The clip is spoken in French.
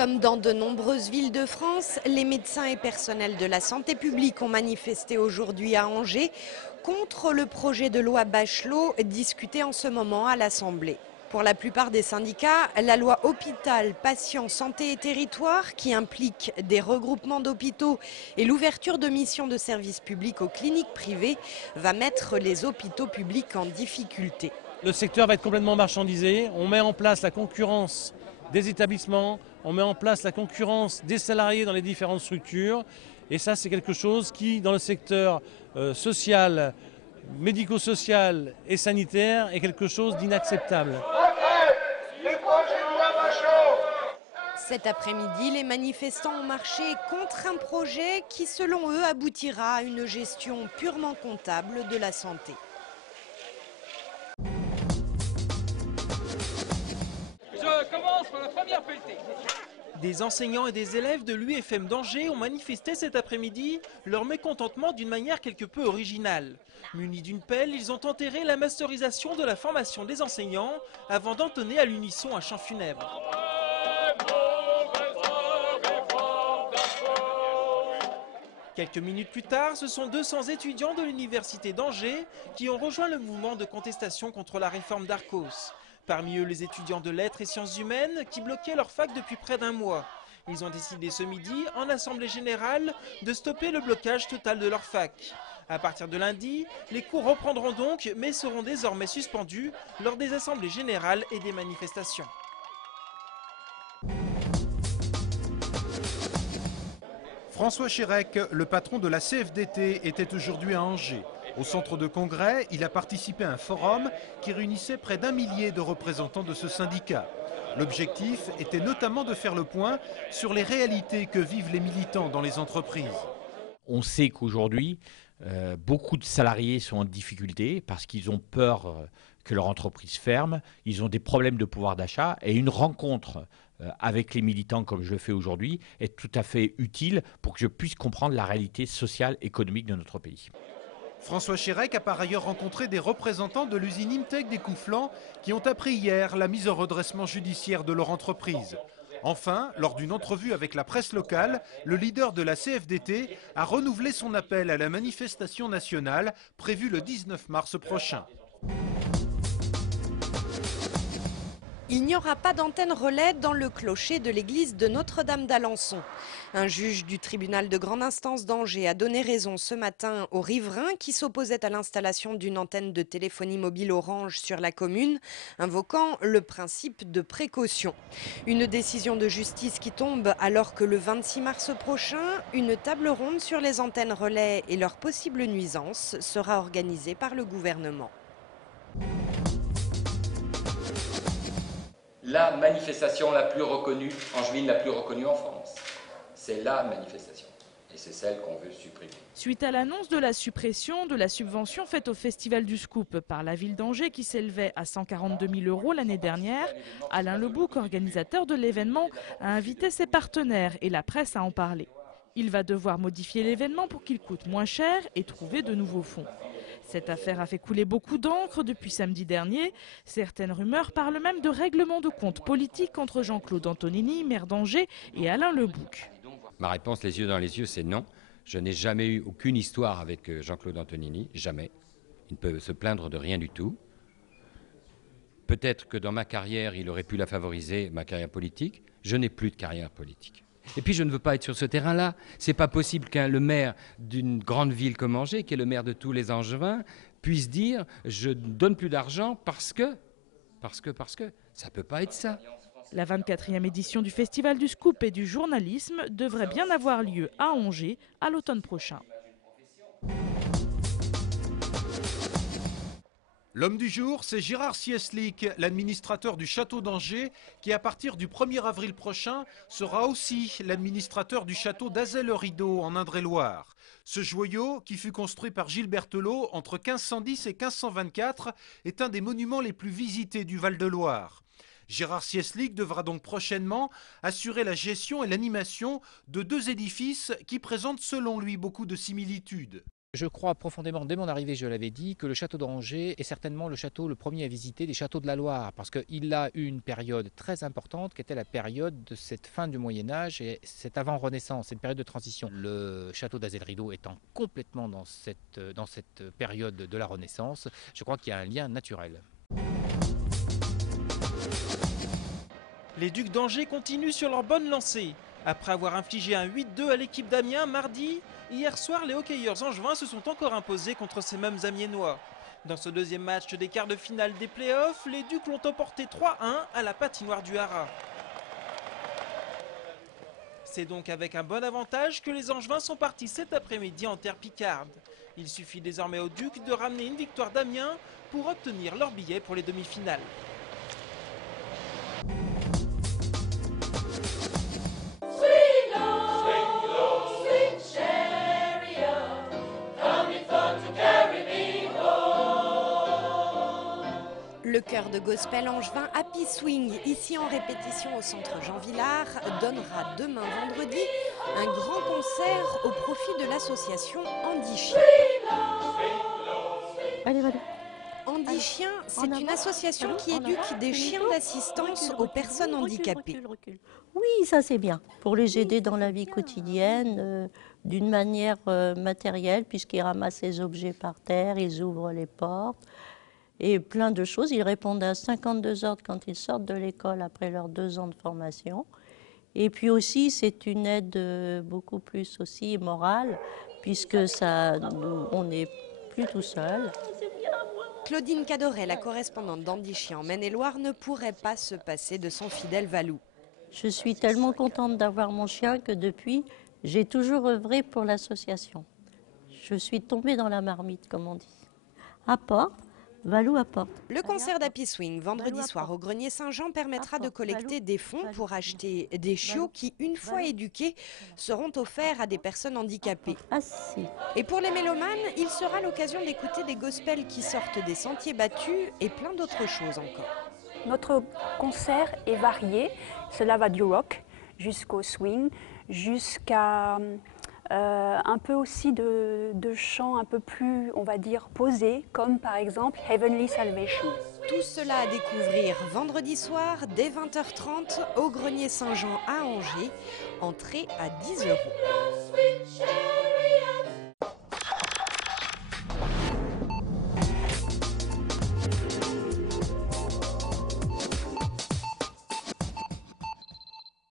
Comme dans de nombreuses villes de France, les médecins et personnels de la santé publique ont manifesté aujourd'hui à Angers contre le projet de loi Bachelot discuté en ce moment à l'Assemblée. Pour la plupart des syndicats, la loi Hôpital, Patients, Santé et Territoire, qui implique des regroupements d'hôpitaux et l'ouverture de missions de services publics aux cliniques privées, va mettre les hôpitaux publics en difficulté. Le secteur va être complètement marchandisé. On met en place la concurrence des établissements, on met en place la concurrence des salariés dans les différentes structures. Et ça, c'est quelque chose qui, dans le secteur social, médico-social et sanitaire, est quelque chose d'inacceptable. Cet après-midi, les manifestants ont marché contre un projet qui, selon eux, aboutira à une gestion purement comptable de la santé. Je commence par la première pelletée. Des enseignants et des élèves de l'UFM d'Angers ont manifesté cet après-midi leur mécontentement d'une manière quelque peu originale. Munis d'une pelle, ils ont enterré la masterisation de la formation des enseignants avant d'entonner à l'unisson un chant funèbre. Quelques minutes plus tard, ce sont 200 étudiants de l'université d'Angers qui ont rejoint le mouvement de contestation contre la réforme d'Arcos. Parmi eux, les étudiants de lettres et sciences humaines qui bloquaient leur fac depuis près d'un mois. Ils ont décidé ce midi, en assemblée générale, de stopper le blocage total de leur fac. À partir de lundi, les cours reprendront donc, mais seront désormais suspendus lors des assemblées générales et des manifestations. François Chérec, le patron de la CFDT, était aujourd'hui à Angers. Au centre de congrès, il a participé à un forum qui réunissait près d'1 millier de représentants de ce syndicat. L'objectif était notamment de faire le point sur les réalités que vivent les militants dans les entreprises. On sait qu'aujourd'hui, beaucoup de salariés sont en difficulté parce qu'ils ont peur que leur entreprise ferme, ils ont des problèmes de pouvoir d'achat et une rencontre avec les militants comme je le fais aujourd'hui est tout à fait utile pour que je puisse comprendre la réalité sociale et économique de notre pays. François Chérec a par ailleurs rencontré des représentants de l'usine Imtech des Couflans qui ont appris hier la mise en redressement judiciaire de leur entreprise. Enfin, lors d'une entrevue avec la presse locale, le leader de la CFDT a renouvelé son appel à la manifestation nationale prévue le 19 mars prochain. Il n'y aura pas d'antenne relais dans le clocher de l'église de Notre-Dame d'Alençon. Un juge du tribunal de grande instance d'Angers a donné raison ce matin aux riverains qui s'opposaient à l'installation d'une antenne de téléphonie mobile Orange sur la commune, invoquant le principe de précaution. Une décision de justice qui tombe alors que le 26 mars prochain, une table ronde sur les antennes relais et leurs possibles nuisances sera organisée par le gouvernement. La manifestation la plus reconnue, angevine la plus reconnue en France. C'est la manifestation. Et c'est celle qu'on veut supprimer. Suite à l'annonce de la suppression de la subvention faite au Festival du Scoop par la ville d'Angers qui s'élevait à 142 000 € l'année dernière, Alain Lebouc, organisateur de l'événement, a invité ses partenaires et la presse à en parler. Il va devoir modifier l'événement pour qu'il coûte moins cher et trouver de nouveaux fonds. Cette affaire a fait couler beaucoup d'encre depuis samedi dernier. Certaines rumeurs parlent même de règlement de compte politique entre Jean-Claude Antonini, maire d'Angers, et Alain Lebouc. Ma réponse, les yeux dans les yeux, c'est non. Je n'ai jamais eu aucune histoire avec Jean-Claude Antonini, jamais. Il ne peut se plaindre de rien du tout. Peut-être que dans ma carrière, il aurait pu la favoriser, ma carrière politique. Je n'ai plus de carrière politique. Et puis je ne veux pas être sur ce terrain-là. C'est pas possible le maire d'une grande ville comme Angers, qui est le maire de tous les Angevins, puisse dire je ne donne plus d'argent parce que. Ça peut pas être ça. La 24e édition du Festival du Scoop et du journalisme devrait bien avoir lieu à Angers à l'automne prochain. L'homme du jour, c'est Gérard Cieslik, l'administrateur du château d'Angers, qui à partir du 1er avril prochain sera aussi l'administrateur du château d'Azay-le-Rideau en Indre-et-Loire. Ce joyau, qui fut construit par Gilles Berthelot entre 1510 et 1524, est un des monuments les plus visités du Val-de-Loire. Gérard Cieslik devra donc prochainement assurer la gestion et l'animation de 2 édifices qui présentent selon lui beaucoup de similitudes. Je crois profondément, dès mon arrivée, je l'avais dit, que le château d'Angers est certainement le château le premier à visiter des châteaux de la Loire, parce qu'il a eu une période très importante qui était la période de cette fin du Moyen-Âge et cette avant-Renaissance, cette période de transition. Le château d'Azay-le-Rideau étant complètement dans cette période de la Renaissance, je crois qu'il y a un lien naturel. Les Ducs d'Angers continuent sur leur bonne lancée. Après avoir infligé un 8-2 à l'équipe d'Amiens mardi, hier soir, les hockeyeurs angevins se sont encore imposés contre ces mêmes Amiénois. Dans ce deuxième match des quarts de finale des playoffs, les Ducs l'ont emporté 3-1 à la patinoire du Haras. C'est donc avec un bon avantage que les Angevins sont partis cet après-midi en terre picarde. Il suffit désormais aux Ducs de ramener une victoire d'Amiens pour obtenir leur billet pour les demi-finales. Le chœur de gospel angevin Happy Swing, ici en répétition au centre Jean Villard, donnera demain vendredi un grand concert au profit de l'association Andy Chien. Andy Chien, c'est une association qui éduque des chiens d'assistance aux personnes handicapées. Oui, ça c'est bien, pour les aider dans la vie quotidienne, d'une manière matérielle, puisqu'ils ramassent les objets par terre, ils ouvrent les portes. Et plein de choses. Ils répondent à 52 ordres quand ils sortent de l'école après leurs 2 ans de formation. Et puis aussi, c'est une aide beaucoup plus aussi morale, puisque ça, on n'est plus tout seul. Claudine Cadoret, la correspondante d'Andy Chien en Maine-et-Loire, ne pourrait pas se passer de son fidèle Valou. Je suis tellement contente d'avoir mon chien que depuis, j'ai toujours œuvré pour l'association. Je suis tombée dans la marmite, comme on dit. Apporte. Valou apporte. Le concert d'Happy Swing, vendredi soir au Grenier Saint-Jean, permettra de collecter des fonds pour acheter des chiots qui, une fois éduqués, seront offerts à des personnes handicapées. Et pour les mélomanes, il sera l'occasion d'écouter des gospels qui sortent des sentiers battus et plein d'autres choses encore. Notre concert est varié. Cela va du rock jusqu'au swing, jusqu'à un peu aussi de chants un peu plus, on va dire, posés, comme par exemple Heavenly Salvation. Tout cela à découvrir vendredi soir dès 20h30 au Grenier Saint-Jean à Angers. Entrée à 10 €.